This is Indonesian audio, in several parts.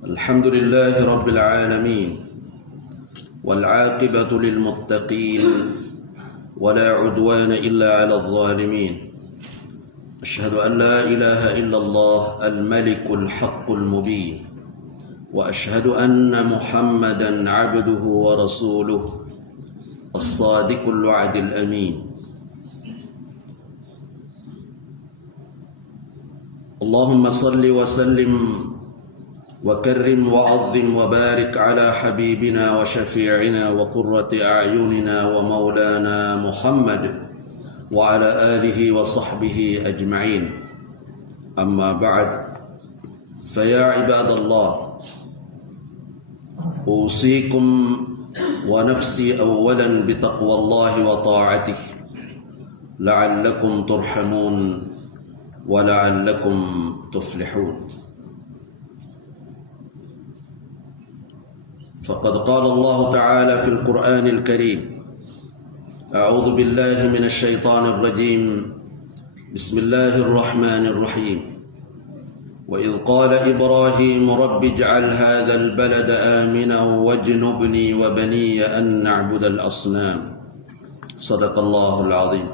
الحمد لله رب العالمين والعاقبة للمتقين ولا عدوان إلا على الظالمين. أشهد أن لا إله إلا الله الملك الحق المبين، وأشهد أن محمدا عبده ورسوله الصادق الوعد الأمين. اللهم صل وسلم وكرم وعظم وبارك على حبيبنا وشفيعنا وقرة أعيننا ومولانا محمد وعلى آله وصحبه أجمعين. أما بعد، فيا عباد الله، أوصيكم ونفسي أولا بتقوى الله وطاعته لعلكم ترحمون ولعلكم تفلحون. فقد قال الله تعالى في القرآن الكريم: أعوذ بالله من الشيطان الرجيم، بسم الله الرحمن الرحيم. وإذ قال إبراهيم رب اجعل هذا البلد آمنا واجنبني وبني أن نعبد الأصنام. صدق الله العظيم.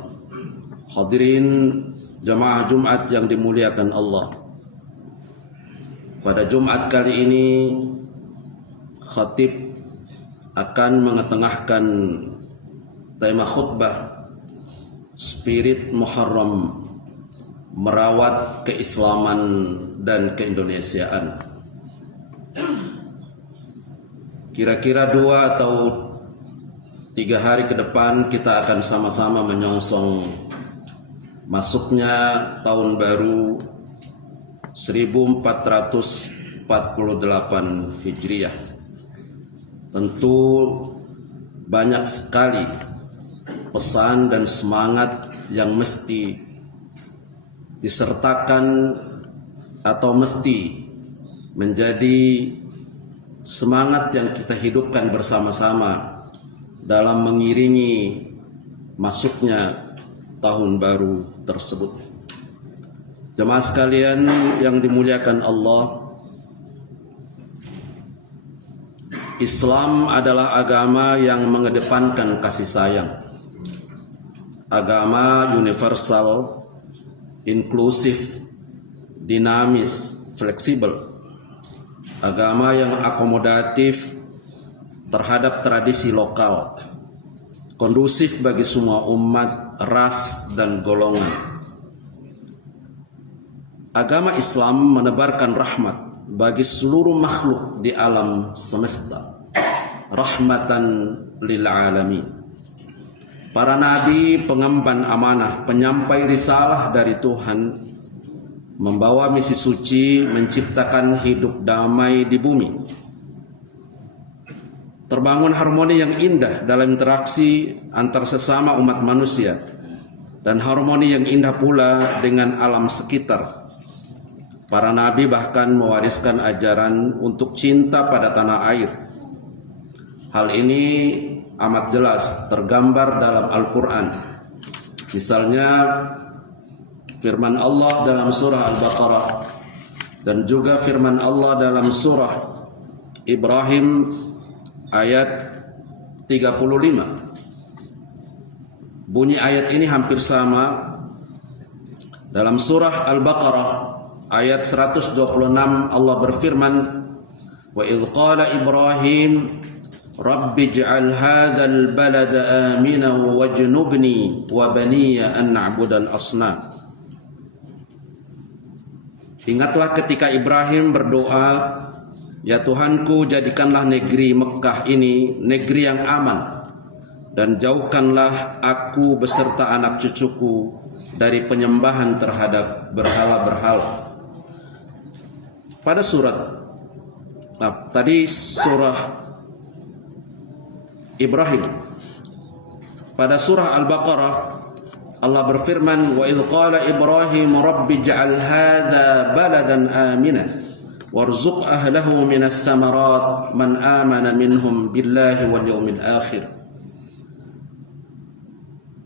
Hadirin jamaah Jumat yang dimuliakan Allah, pada Jumat kali ini khatib akan mengetengahkan tema khutbah Spirit Muharram, merawat keislaman dan keindonesiaan. Kira-kira 2 atau 3 hari ke depan kita akan sama-sama menyongsong masuknya tahun baru 1448 Hijriah. Tentu banyak sekali pesan dan semangat yang mesti disertakan atau mesti menjadi semangat yang kita hidupkan bersama-sama dalam mengiringi masuknya tahun baru tersebut. Jemaah sekalian yang dimuliakan Allah, Islam adalah agama yang mengedepankan kasih sayang, agama universal, inklusif, dinamis, fleksibel, agama yang akomodatif terhadap tradisi lokal, kondusif bagi semua umat, ras, dan golongan. Agama Islam menebarkan rahmat bagi seluruh makhluk di alam semesta, rahmatan lil alamin. Para nabi, pengemban amanah, penyampai risalah dari Tuhan, membawa misi suci menciptakan hidup damai di bumi. Terbangun harmoni yang indah dalam interaksi antar sesama umat manusia, dan harmoni yang indah pula dengan alam sekitar. Para nabi bahkan mewariskan ajaran untuk cinta pada tanah air. Hal ini amat jelas tergambar dalam Al-Quran. Misalnya firman Allah dalam surah Al-Baqarah, dan juga firman Allah dalam surah Ibrahim ayat 35. Bunyi ayat ini hampir sama dalam surah Al-Baqarah ayat 126. Allah berfirman, wa idh qala Ibrahim rabbi ij'al hadzal balada amina wajnubni wa baniya an na'budal asnam. Ingatlah ketika Ibrahim berdoa, ya Tuhanku, jadikanlah negeri Mekah ini negeri yang aman, dan jauhkanlah aku beserta anak cucuku dari penyembahan terhadap berhala-berhala. Pada surah Ibrahim. Pada surah Al-Baqarah Allah berfirman, wa idh qala Ibrahim rabbi ij'al hadza baladan amina warzuq ahlahu minats tsamarat man amana minhum billahi wal yawmil akhir.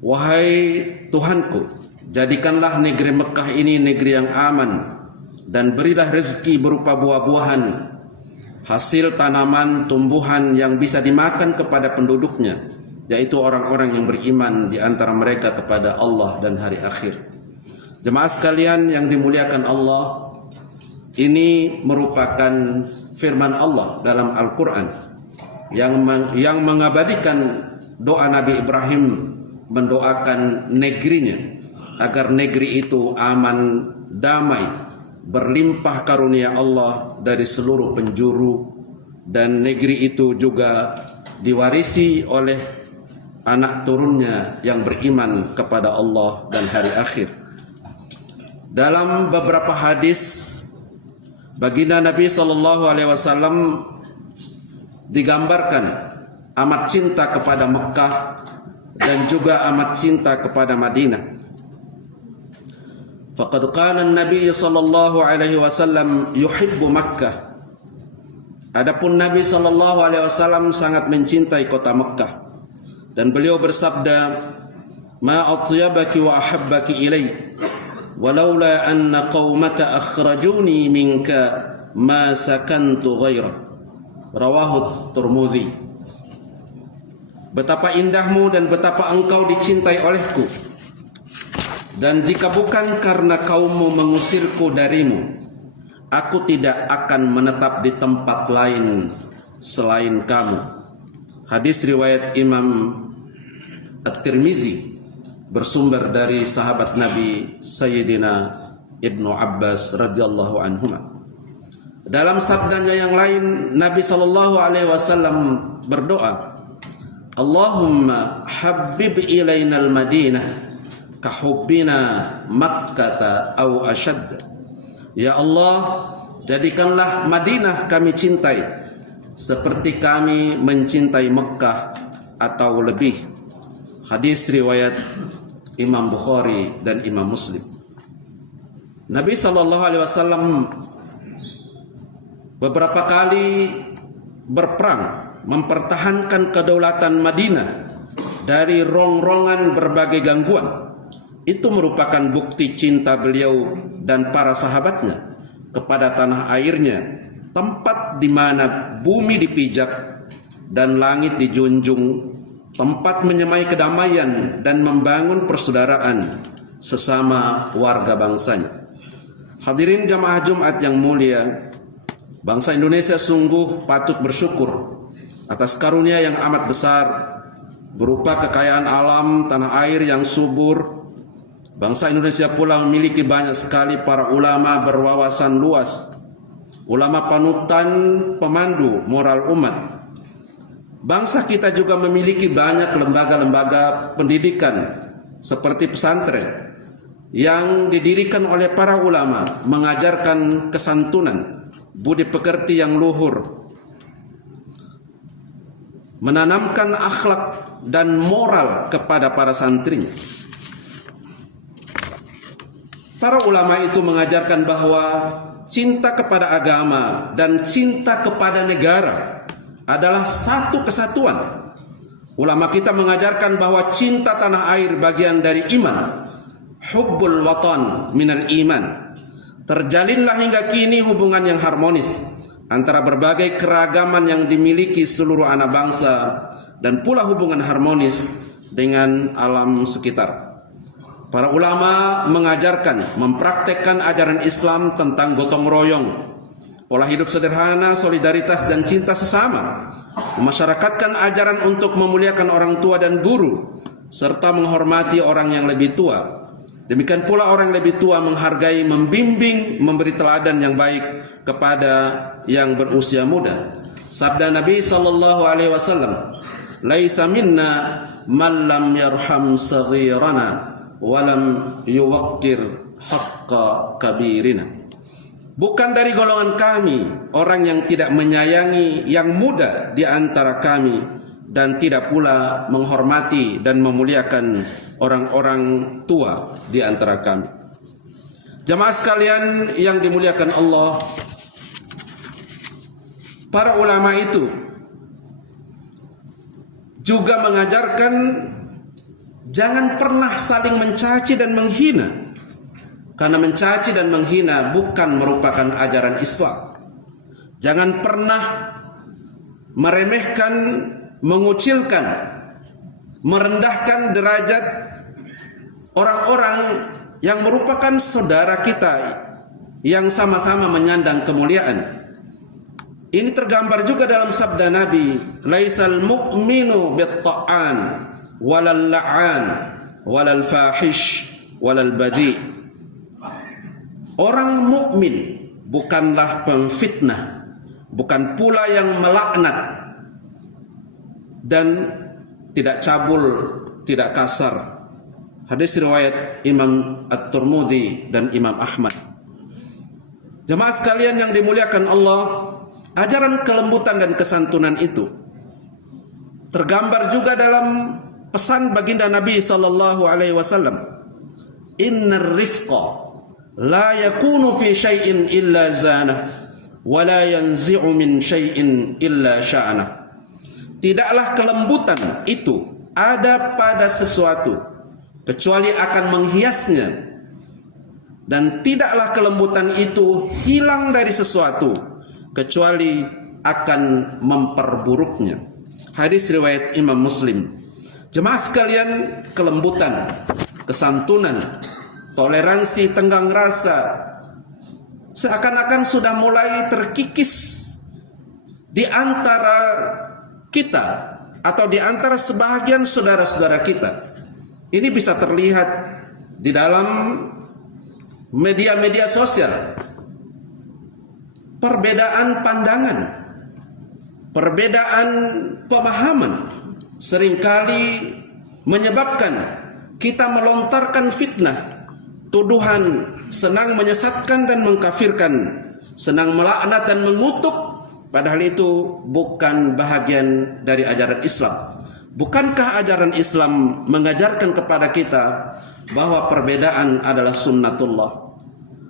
Wahai Tuhanku, jadikanlah negeri Mekah ini negeri yang aman, dan berilah rezeki berupa buah-buahan hasil tanaman tumbuhan yang bisa dimakan kepada penduduknya, yaitu orang-orang yang beriman di antara mereka kepada Allah dan hari akhir. Jemaah sekalian yang dimuliakan Allah, ini merupakan firman Allah dalam Al-Quran yang mengabadikan doa Nabi Ibrahim mendoakan negerinya agar negeri itu aman, damai, berlimpah karunia Allah dari seluruh penjuru, dan negeri itu juga diwarisi oleh anak turunnya yang beriman kepada Allah dan hari akhir. Dalam beberapa hadis, baginda Nabi SAW digambarkan amat cinta kepada Mekah dan juga amat cinta kepada Madinah. Faqad qala an-nabiy sallallahu alaihi wasallam yuhibbu Makkah. Adapun Nabi sallallahu alaihi wasallam sangat mencintai kota Mekah, dan beliau bersabda, "Ma atyabaki wa ahabbaki ilai, walaula anna qaumaka akhrajuni minka ma sakantu ghairak." Rawahu Tirmidzi. Betapa indahmu dan betapa engkau dicintai olehku, dan jika bukan karena kaummu mengusirku darimu, aku tidak akan menetap di tempat lain selain kamu. Hadis riwayat Imam At-Tirmizi bersumber dari sahabat Nabi Sayyidina Ibnu Abbas radhiyallahu anhuma. Dalam sabdanya yang lain, Nabi sallallahu alaihi wasallam berdoa, Allahumma habbib ilainal Madinah kahubbina Makkata au ashad. Ya Allah, jadikanlah Madinah kami cintai seperti kami mencintai Mekkah atau lebih. Hadis riwayat Imam Bukhari dan Imam Muslim. Nabi sallallahu alaihi wasallam beberapa kali berperang mempertahankan kedaulatan Madinah dari rongrongan berbagai gangguan. Itu merupakan bukti cinta beliau dan para sahabatnya kepada tanah airnya, tempat di mana bumi dipijak dan langit dijunjung, tempat menyemai kedamaian dan membangun persaudaraan sesama warga bangsanya. Hadirin jamaah Jumat yang mulia, bangsa Indonesia sungguh patut bersyukur atas karunia yang amat besar berupa kekayaan alam tanah air yang subur. Bangsa Indonesia pula memiliki banyak sekali para ulama berwawasan luas, ulama panutan pemandu moral umat. Bangsa kita juga memiliki banyak lembaga-lembaga pendidikan seperti pesantren yang didirikan oleh para ulama, mengajarkan kesantunan, budi pekerti yang luhur, menanamkan akhlak dan moral kepada para santrinya. Para ulama itu mengajarkan bahwa cinta kepada agama dan cinta kepada negara adalah satu kesatuan. Ulama kita mengajarkan bahwa cinta tanah air bagian dari iman. Hubbul watan minal iman. Terjalinlah hingga kini hubungan yang harmonis antara berbagai keragaman yang dimiliki seluruh anak bangsa, dan pula hubungan harmonis dengan alam sekitar. Para ulama mengajarkan, mempraktekkan ajaran Islam tentang gotong royong, pola hidup sederhana, solidaritas dan cinta sesama, memasyarakatkan ajaran untuk memuliakan orang tua dan guru, serta menghormati orang yang lebih tua. Demikian pula orang yang lebih tua menghargai, membimbing, memberi teladan yang baik kepada yang berusia muda. Sabda Nabi sallallahu alaihi wasallam, "Laisa minna man lam yarham saghirana walam yuwaqqir haqqa kabirina." Bukan dari golongan kami orang yang tidak menyayangi yang muda di antara kami, dan tidak pula menghormati dan memuliakan orang-orang tua di antara kami. Jamaah sekalian yang dimuliakan Allah, para ulama itu juga mengajarkan jangan pernah saling mencaci dan menghina, karena mencaci dan menghina bukan merupakan ajaran Islam. Jangan pernah meremehkan, mengucilkan, merendahkan derajat orang-orang yang merupakan saudara kita yang sama-sama menyandang kemuliaan. Ini tergambar juga dalam sabda Nabi, laisal mu'minu bit-ta'an walal la'an walal fahish walal baji. Orang mukmin bukanlah pemfitnah, bukan pula yang melaknat dan tidak cabul, tidak kasar. Hadis riwayat Imam At-Tirmidzi dan Imam Ahmad. Jemaah sekalian yang dimuliakan Allah, ajaran kelembutan dan kesantunan itu tergambar juga dalam pesan baginda Nabi sallallahu alaihi wasallam. Innar rifqa la yakunu fi syai'in illa zanah wa la yanzi'u min syai'in illa sya'nah. Tidaklah kelembutan itu ada pada sesuatu kecuali akan menghiasnya, dan tidaklah kelembutan itu hilang dari sesuatu kecuali akan memperburuknya. Hadis riwayat Imam Muslim. Jemaah sekalian, kelembutan, kesantunan, toleransi, tenggang rasa seakan-akan sudah mulai terkikis di antara kita atau di antara sebahagian saudara-saudara kita. Ini bisa terlihat di dalam media-media sosial. Perbedaan pandangan, perbedaan pemahaman seringkali menyebabkan kita melontarkan fitnah, tuduhan, senang menyesatkan dan mengkafirkan, senang melaknat dan mengutuk, padahal itu bukan bahagian dari ajaran Islam. Bukankah ajaran Islam mengajarkan kepada kita bahwa perbedaan adalah sunnatullah,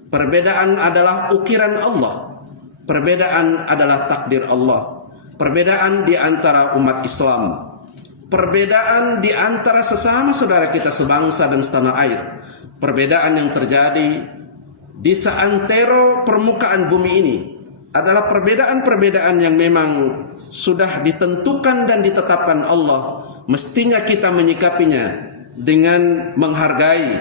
perbedaan adalah ukiran Allah, perbedaan adalah takdir Allah, perbedaan di antara umat Islam, perbedaan di antara sesama saudara kita sebangsa dan setanah air, perbedaan yang terjadi di seantero permukaan bumi ini adalah perbedaan-perbedaan yang memang sudah ditentukan dan ditetapkan Allah. Mestinya kita menyikapinya dengan menghargai,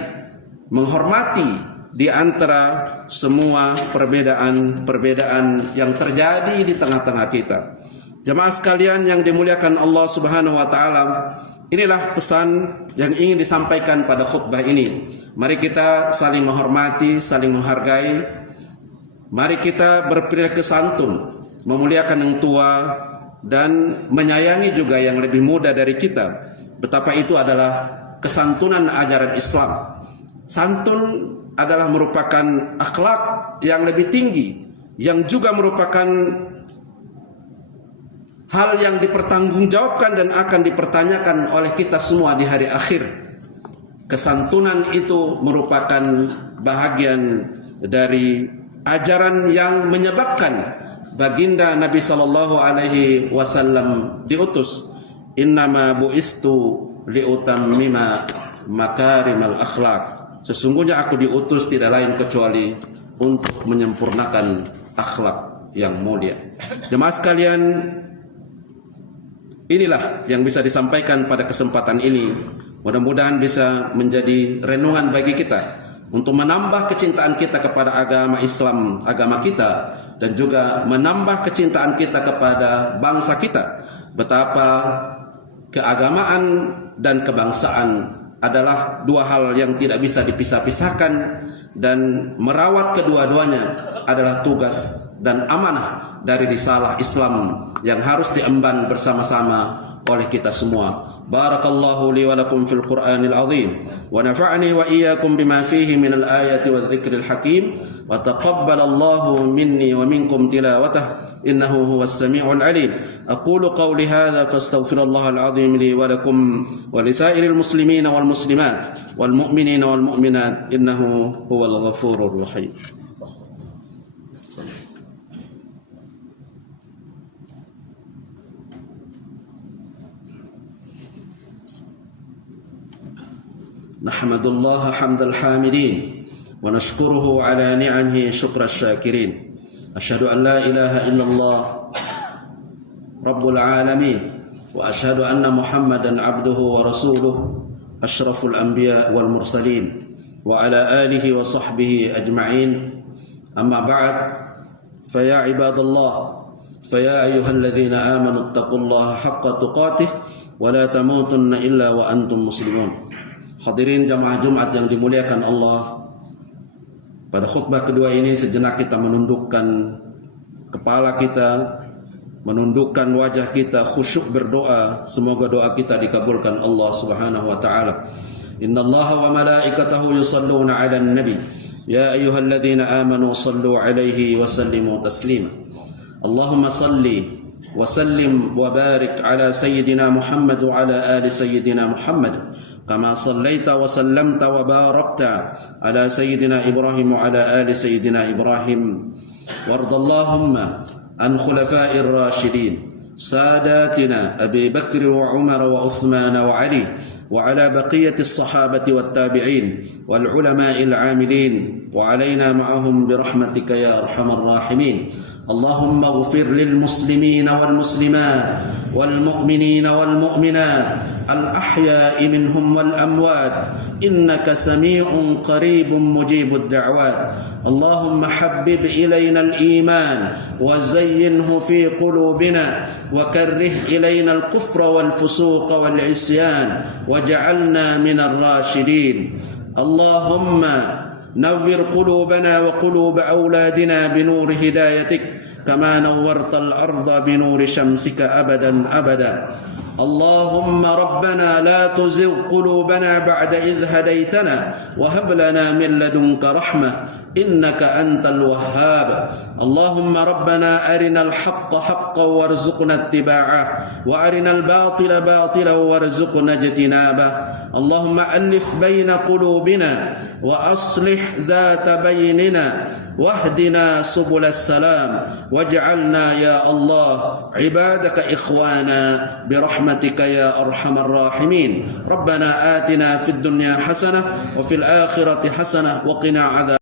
menghormati di antara semua perbedaan-perbedaan yang terjadi di tengah-tengah kita. Jemaah sekalian yang dimuliakan Allah Subhanahu wa taala, inilah pesan yang ingin disampaikan pada khutbah ini. Mari kita saling menghormati, saling menghargai. Mari kita berperilaku santun, memuliakan yang tua dan menyayangi juga yang lebih muda dari kita. Betapa itu adalah kesantunan ajaran Islam. Santun adalah merupakan akhlak yang lebih tinggi, yang juga merupakan hal yang dipertanggungjawabkan dan akan dipertanyakan oleh kita semua di hari akhir. Kesantunan itu merupakan bahagian dari ajaran yang menyebabkan baginda Nabi sallallahu alaihi wasallam diutus. Innama buistu liutammima makarimal akhlak. Sesungguhnya aku diutus tidak lain kecuali untuk menyempurnakan akhlak yang mulia. Jemaah sekalian, inilah yang bisa disampaikan pada kesempatan ini. Mudah-mudahan bisa menjadi renungan bagi kita untuk menambah kecintaan kita kepada agama Islam, agama kita, dan juga menambah kecintaan kita kepada bangsa kita. Betapa keagamaan dan kebangsaan adalah dua hal yang tidak bisa dipisah-pisahkan, dan merawat kedua-duanya adalah tugas dan amanah dari risalah Islam yang harus diemban bersama-sama oleh kita semua. Barakallahu li wa lakum fil Qur'anil azim wa nafa'ani wa iyyakum bima fihi minal ayati wadh-dhikril hakim wa taqabbalallahu minni wa minkum tilawatahu innahu huwas sami'ul alim. Aqulu qawli hadha fastaghfirullahal azim li wa lakum wa lisairil muslimina wal muslimat wal mu'minina wal mu'minat innahu huwal ghafurur rahim. Nahmadullaha hamdal hamidin wa nashkuruhu ala ni'amihi syukra syakirin Asyhadu an la ilaha illallah Rabbul alamin wa asyhadu anna Muhammadan abduhu wa rasuluh asyraful anbiya wal mursalin wa ala alihi wa sahbihi ajma'in. Amma ba'd, fa ya ibadallah, fa ya ayyuhalladzina amanu taqullaha haqqa tuqatih wa la tamutunna illa wa antum muslimun. Hadirin jamaah Jumat yang dimuliakan Allah, pada khutbah kedua ini sejenak kita menundukkan kepala kita, menundukkan wajah kita, khusyuk berdoa. Semoga doa kita dikabulkan Allah Subhanahu wa taala. Innallaha wa malaikatahu yusalluna 'alan nabi ya ayyuhalladzina amanu sallu 'alaihi wa sallimu taslima. Allahumma salli wa sallim wa barik 'ala sayyidina Muhammad wa 'ala ali sayyidina Muhammad kama sallaita wa sallamta wa barakta ala sayyidina Ibrahim wa ala ali sayyidina Ibrahim. Wardallahumma an khulafa'ir rasyidin sadatina Abi Bakr wa Umar wa Uthman wa Ali wa ala baqiyatis sahabati wat tabi'in wal ulama'il 'amilin wa alaina ma'ahum bi rahmatika ya arhamar rahimin. Allahumma ighfir lil muslimina wal muslimat wal mu'minina wal mu'minat الأحياء منهم والأموات إنك سميع قريب مجيب الدعوات. اللهم حبب إلينا الإيمان وزينه في قلوبنا وكره إلينا الكفر والفسوق والعصيان واجعلنا من الراشدين. اللهم نور قلوبنا وقلوب أولادنا بنور هدايتك كما نورت الأرض بنور شمسك أبدا أبدا. اللهم ربنا لا تزغ قلوبنا بعد إذ هديتنا وهب لنا من لدنك رحمة إنك أنت الوهاب. اللهم ربنا أرنا الحق حقا وارزقنا اتباعه وأرنا الباطل باطلا وارزقنا اجتنابه. اللهم ألف بين قلوبنا وأصلح ذات بيننا واهدنا سبل السلام واجعلنا يا الله عبادك إخوانا برحمتك يا أرحم الراحمين. ربنا آتنا في الدنيا حسنة وفي الآخرة حسنة وقنا عذاب